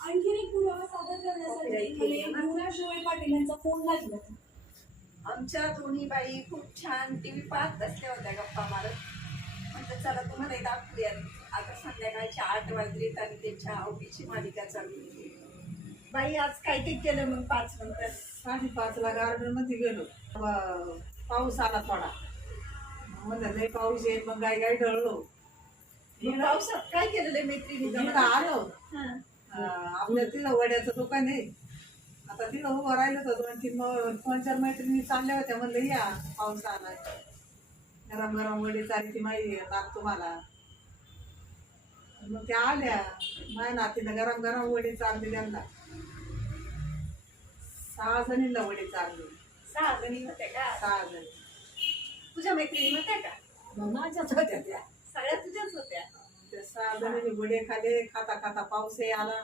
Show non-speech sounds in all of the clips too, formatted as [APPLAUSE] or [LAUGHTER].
आणखीन एक पुरावा सादर करण्यासाठी मला पाटील यांचा फोन लागला. आमच्या दोन्ही बाई खूप छान टी व्ही पाहत बसल्या होत्या गप्पा मारत. म्हटलं चला तुम्हाला दाखवूयात आता संध्याकाळच्या आठ वाजलेत आणि त्यांच्या आवडीची मालिका चालू होती बाई आज काय ते केलं मग पाच नंतर? साडेपाचला गार्डनमध्ये गेलो. पाऊस आला थोडा. म्हणलं लय पाऊस येईल मग गाय गाय ढळलो. पावसात काय केलेलं मैत्रिणी इकडं आलो. आपल्या तिथं वड्याचं दुकान आहे. आता तिथं उभं राहिलं तर दोन तीन दोन चार मैत्रिणी चालल्या होत्या. म्हणलं या पाऊस आलाय. गरम गरम वडी चालली ती माई नाक तुम्हाला. मग त्या आल्या. माझ्या नातीनं गरम गरम वडी चालली त्यांना. सहा जणींना वडी चालली सहा जणी होत्या का? सहा जणी. तुझ्या मैत्रिणी होत्या का? माझ्याच होत्या त्या. सगळ्या तुझ्याच होत्या? त्या सहा जणी वडे खाले खाता खाता पाऊसही आला.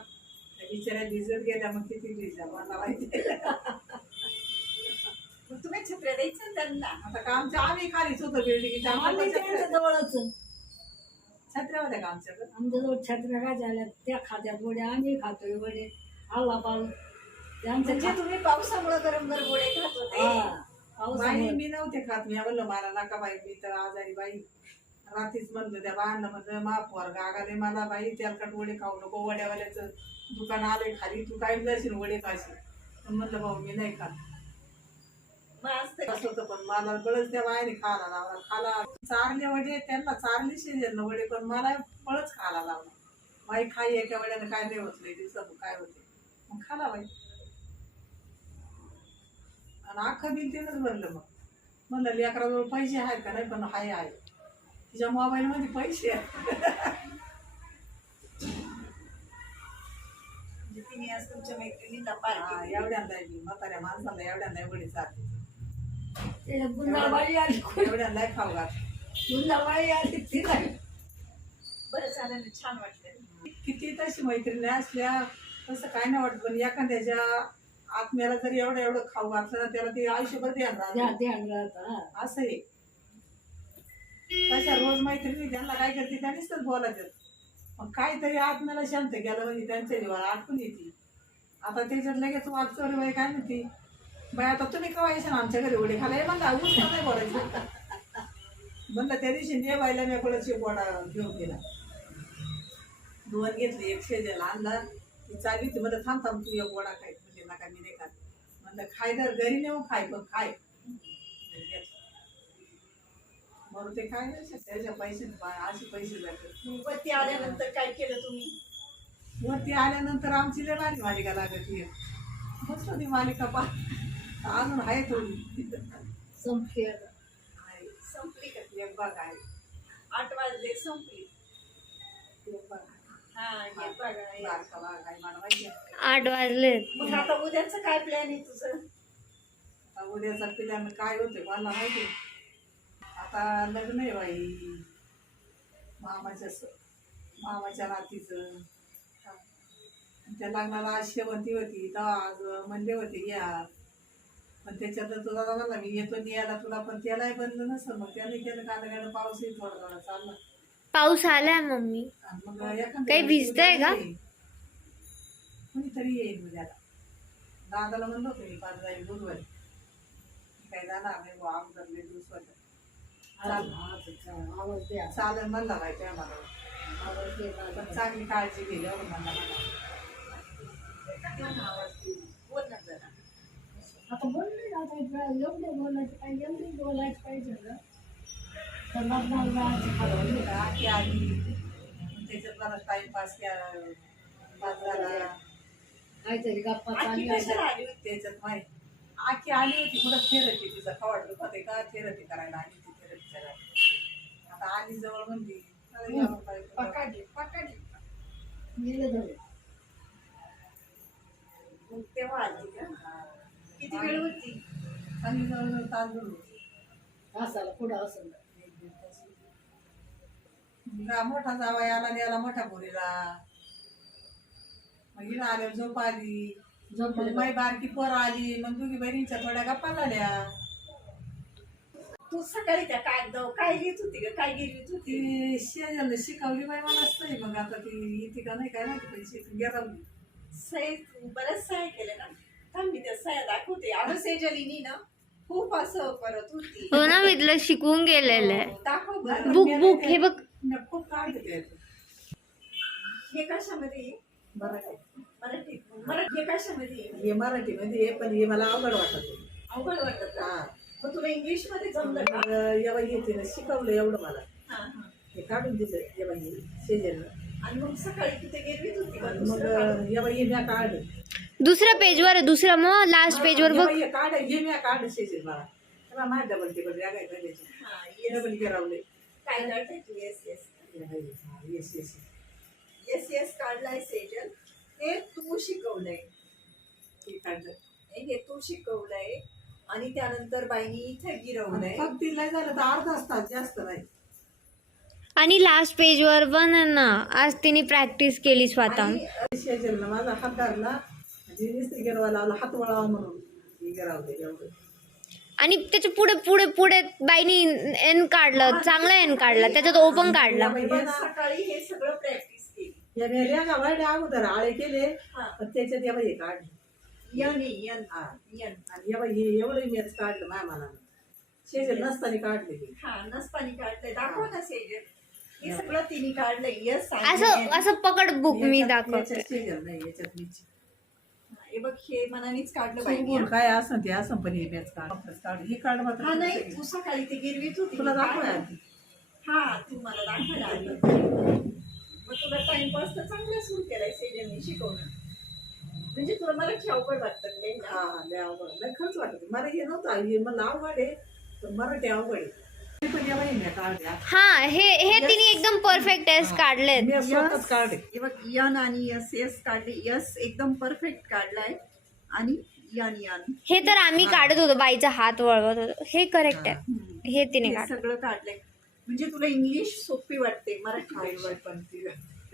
बिचाऱ्या भिजत गेल्या मग किती भिजल्या? मला माहिती तुम्ही छत्र्या द्यायचं त्यांना. आता का आमच्या आम्ही खालीच होतो बिल्डिंगच्या आम्ही त्यांच्या जवळच. छत्र्या होत्या का आमच्याकडे? आमच्याजवळ छत्र्या काय झाल्या? त्या खात्यात वडे आम्ही खातोय वडे. आला पाऊस. त्यांचं म्हणजे तुम्ही पावसामुळे गरम गरम गोळे खात होते? पाऊस बाई मी नव्हते खात. मी म्हणलं मला नका बाई मी तर आजारी बाई. रात्रीच म्हणलं त्या बायांना म्हणलं माफवर गागाले मला बाई तेलकट वडे खाऊ नको वड्यावाल्याचं दुकान आलंय खाली तू काय जाशील वडे खाशील? पण म्हणलं भाऊ मी नाही खात. होतं पण मला बळच त्या बायाने खायला लावला. खाला चारले वडे त्यांना चारले शिजेल वडे पण मला बळच खायला लावला. बाई खाई एका वड्यानं काय नाही होत नाही दिवसातून काय होते? मग खाला बाई. आणि अख्खं बिल त्यानंच भरलं मग. म्हणलं लेकराजवळ पैसे आहेत का नाही पण हाय आहे तिच्या मोबाईल मध्ये पैसे म्हणजे तिने आज तुमच्या मैत्रिणींना हा, पार्टी एवढ्यांदा आहे मी म्हाताऱ्या माणसाला एवढ्यांदा वडे चालते गुंडाबाई आली एवढ्यांदा खाऊ घाल गुंडाबाई आली ती नाही. बरं झालं ना छान वाटलं. किती तशी मैत्रिणी असल्या तसं काय नाही वाटत पण एखाद्याच्या आत्म्याला जरी एवढं एवढं खाऊ घातलं ना त्याला ते आयुष्यभर ध्यान राहतं. ध्यान राहतं हा. असं आहे तशा रोज मैत्रिणी त्यांना काय करते त्यांनीच तर बोलायचं. मग काहीतरी आत्म्याला शांत केलं म्हणजे त्यांच्या जीवाला आठवून येते. आता त्याच्यात लगेच वागचोरी बाई काय म्हणते? बाई आता तुम्ही केव्हा येशाल आमच्या घरी उडी खाला हे म्हणला ऊस नाही बोलायचं. म्हणलं त्या दिवशी ने बाईला मी परत शिकवणा घेऊन गेला. दोन घेतले एक शेजाला आणला. ती चालली होती म्हणलं थांब थांब तू एक वडा खाय म्हणजे नका मी नाही खात. म्हणलं खाय तर घरी नेऊन खाय पण खाय. म्हणून ते काय नाही शकत, त्याच्या पैसे असे पैसे मग वरती आल्यानंतर काय केलं तुम्ही? वरती आल्यानंतर आमची लय भारी मालिका लागत ही मस्त ती मालिका पा अजून आहे थोडी. संपली. आहे. संपली का एक भाग आहे. आठ वाजले संपली. हा हे हे. आठ वाजले. मग आता उद्याचं काय प्लॅन आहे तुझं? आता उद्याचा पिल्यानं काय होते मला माहिती. आता लग्न आहे बाई. मामाच्या मामाच्या नातीचं. त्या लग्नाला आज शेवंती होती तेव्हा आज म्हणले होते या. पण त्याच्यात तुला म्हणला मी येतो यायला तुला पण त्यालाही बंद नसतं मग त्याने केलं का गाणं पाऊसही थोडा थोडा चालला. पाऊस आलाय मम्मी. मग काही भिजतंय का? कुणीतरी येईल उद्याला दादाला म्हणलं होतं मी पाच जाईल गुरुवारी काही जाणार नाही लय दिवस चालेल म्हणला पण. चांगली काळजी घे आता बोलले आता एवढे बोलायचं काय एवढे बोलायचं पाहिजे ना. तर लग्नाला आली? त्याच्यात मला टाइमपास केला काहीतरी गप्पा? त्याच्यात माहिती? आखी आली होती कुठं थेरपी तिचा खवाड होते का? थेरपी करायला आली. करायला आता आली जवळ म्हणली. अरे या बाई, तुला- पकडली पकडली. गेलं धरून. मग तेव्हा आली का? किती वेळ होती? असायला पुढं असं मुलगा मोठा जावा याला याला मोठ्या पोरीला. मग हिला आल्यावर झोप आली. झोपलं मग माई बारकी पोर आली. मग दोघी बहिणीच्या थोड्या गप्पा झाल्या. तू सकाळी त्या कागद काय घेत होती ग? काय गिरवीत होती? ती शेजारला शिकवली बाई मलाच नाही मग आता ती येते का नाही काय माहिती पण शिकून गेरावली सही बऱ्याच सह्या केल्या ना? थांब मी त्या सह्या दाखवते. अगं सेजलीनी ना खूप असं करत होती. हो ना मी तुला शिकवून गेलेलं आहे. दाखव बरं. बुक बुक हे बघ. काढते त्याचं. हे कशामध्ये? आहे? बरं काय मराठीत मराठी. हे कशामध्ये? आहे? हे मराठीमध्ये आहे, पण हे मला अवघड वाटत अवघड वाटत का? हा. मग तुला इंग्लिशमध्ये जमलं का? एवढं येते ना शिकवलं एवढं मला. हा, हा. हे काढून दिलं एवढं हे शेजारला आणि मग सकाळी तिथे गिरवीत होती का? मग दुसरं हे म्या काढलं दुसऱ्या पेजवर दुसरा मग लास्ट पेजवर बघ. हे काढ हे म्या काढलं शेजार मला तेव्हा माझ्या डबल टेबल काय करायचं हा, yes. डबल गिरावले काय yes yes yes yes yes yes काढलाय सेजल हे तू शिकवलंय. काढलं. हे तू शिकवलंय. आणि त्यानंतर बाईनी इथे गिरवलंय. फक्त तिला झालं तर अर्धा तास जास्त नाही. आणि लास्ट पेजवर पण आहे ना आज तिने प्रॅक्टिस केली स्वतः. आणि शेजारला माझा हात धरला म्हणजे नुसतं गिरवा लावला हात वळावा म्हणून. गिरावले एवढं. आणि त्याच्या पुढे पुढे पुढे बाईनी एन काढलं चांगला एन काढला त्याच्यात ओपन काढला. सकाळी हे सगळं प्रॅक्टिस केली. या मेल्या गावाडे अगोदर आळे केले पण त्याच्यात या बाई काढले. आहे, यन हा यन आणि या बाई हे एवढं मेच काढलं माझ्या मनानं शेजार नसताना काढले हे. हा नसतानी काढलंय. दाखव ना सेजल हे सगळं तिने काढलंय. यस असं असं पकड बुक मी याच्यात- दाखवते. याच्यात शेजार नाही याच्यात मीच. हे बघ हे मनानेच काढलं चुकून काय असं ते असं पण हे मॅच काढ काढ ही काढ मात्र हा नाही तू सकाळी ते गिरवीत होती. तुला दाखवाय आधी. हा तू मला दाखवायला आली मग तुला टाइमपास तर चांगला सुरू केलाय सेजलने शिकवणं. म्हणजे तुला मराठी अवघड वाटतं का? हा लिहायला? हा लय अवघड. लय खर्च वाटत. मला हे नव्हतं हे मला अवघड आहे पण मराठी अवघड आहे. मी पण या बाई मी काढल्या हा हे हे तिने एकदम परफेक्ट टेस्ट काढलेत. मी स्वतःच काढले. हे बघ यन आणि यस यस काढले. यस एकदम परफेक्ट काढलाय. आणि यन यन. हे तर आम्ही काढत होतो. बाईचा हात वळवत होतो. हे करेक्ट आहे. हे. तिने हे काढलं सगळं काढलंय. म्हणजे तुला इंग्लिश सोपी वाटते मराठी अवघड पण ती [LAUGHS]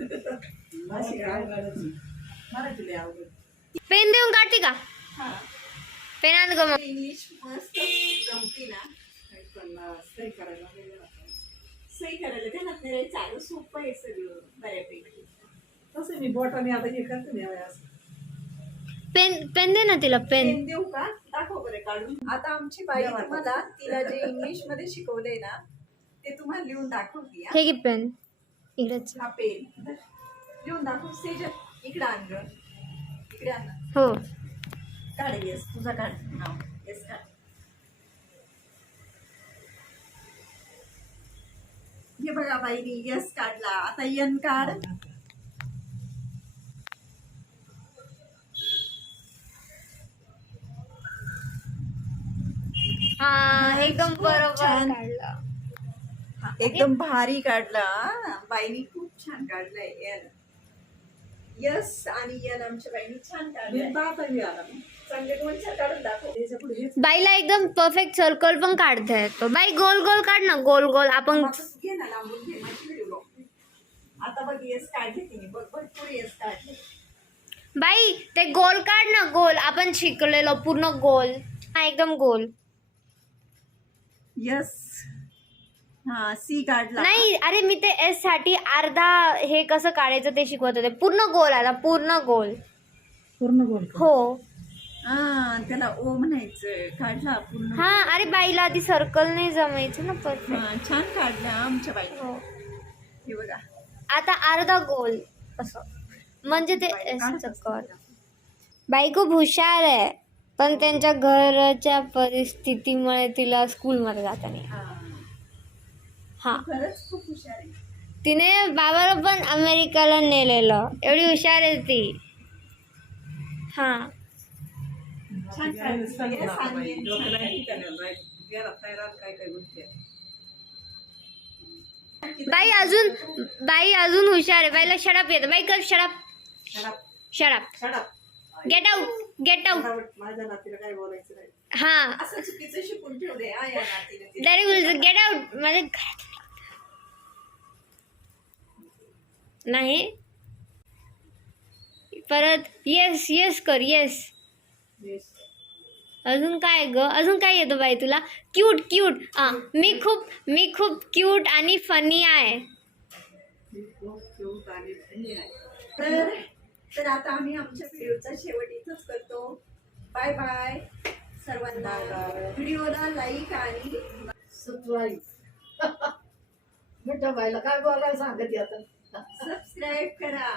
अशी अवघडच आहे. मराठी लय अवघड. पेन देऊन काढते का? हा. पेन आण ग मग. इंग्लिश मस्त जमती ना. काही पण अं, सही करायला वेगळं लागतं. सही करायला त्या ना चालू सोपं आहे सगळं बऱ्यापैकी. तसं मी बोटाने आता हे करते ना असं पेन पेन दे ना तिला पेन. पेन देऊ का? दाखव बरं काढून. आता आमची बाई. तुम्हाला तिला जे इंग्लिशमध्ये शिकवलंय ना ते तुम्हाला लिहून हा. हे घे पेन. इकडेच हा पेन. लिहून दाखव सेज इकडे आण ग. इकडे. हो. काढ येस तुझा काढ नाव येस काढ. हे बघा बाईनी यस काढला. आता यन काढ. हा एकदम बरोबर. काढलं. एकदम भारी काढला. बाईनी खूप छान काढलाय यन यस आणि यन आमच्या बाईनी छान चांगले काढून दाखव. त्याच्या पुढे हेच बाईला एकदम परफेक्ट सर्कल पण काढता येतो. बाई गोल गोल काढ ना गोल गोल. आपण घे ना लांबून घे माझी व्हिडिओ आता बघ येस काढले तिने बघ भरपूर येस काढले. बाई ते गोल काढ ना गोल. आपण शिकलेलो पूर्ण गोल. हा एकदम गोल. यस हा सी काढला नाही अरे मी ते एससाठी अर्धा हे कसं काढायचं ते शिकवत होते. पूर्ण गोल आला पूर्ण गोल. पूर्ण गोल. हो. हा त्याला ओ म्हणायचं काढला पूर्ण. हा अरे बाईला आधी सर्कल नाही जमायचं ना परफेक्ट हा, छान काढला आमच्या बाई. हो. हे बघा. आता अर्धा गोल असं. म्हणजे ते बाई कर खूप हुशार आहे पण त्यांच्या घराच्या परिस्थितीमुळे तिला स्कूलमध्ये जाता नाही हा. हा. खरंच खूप हुशार आहे. तिने बाबाला पण अमेरिकाला नेलेलं. एवढी हुशार आहे ती. हा. छान. सांगितलं. बाई. अजून बाई अजून हुशार आहे. बाईला शराप येतं. बाई कर shut up. Get out get out फटाफट माझ्या नातीला काय बोलायचं नाही. हा. असं चुकीचं शिकून. डायरेक्ट गेट आउट माझ्या घरात नाही. परत येस येस कर येस. अजून काय ग? अजून काय येतं बाई तुला? क्यूट क्यूट हा मी खूप मी खूप क्यूट आणि फनी आहे. तर तर आता आम्ही आमच्या व्हिडिओचा शेवट इथंच करतो. बाय बाय सर्वांना. व्हिडिओला लाईक आणि सुतवाई [LAUGHS] मिठा बाईला काय बोलायला सांगत आता? सबस्क्राईब करा.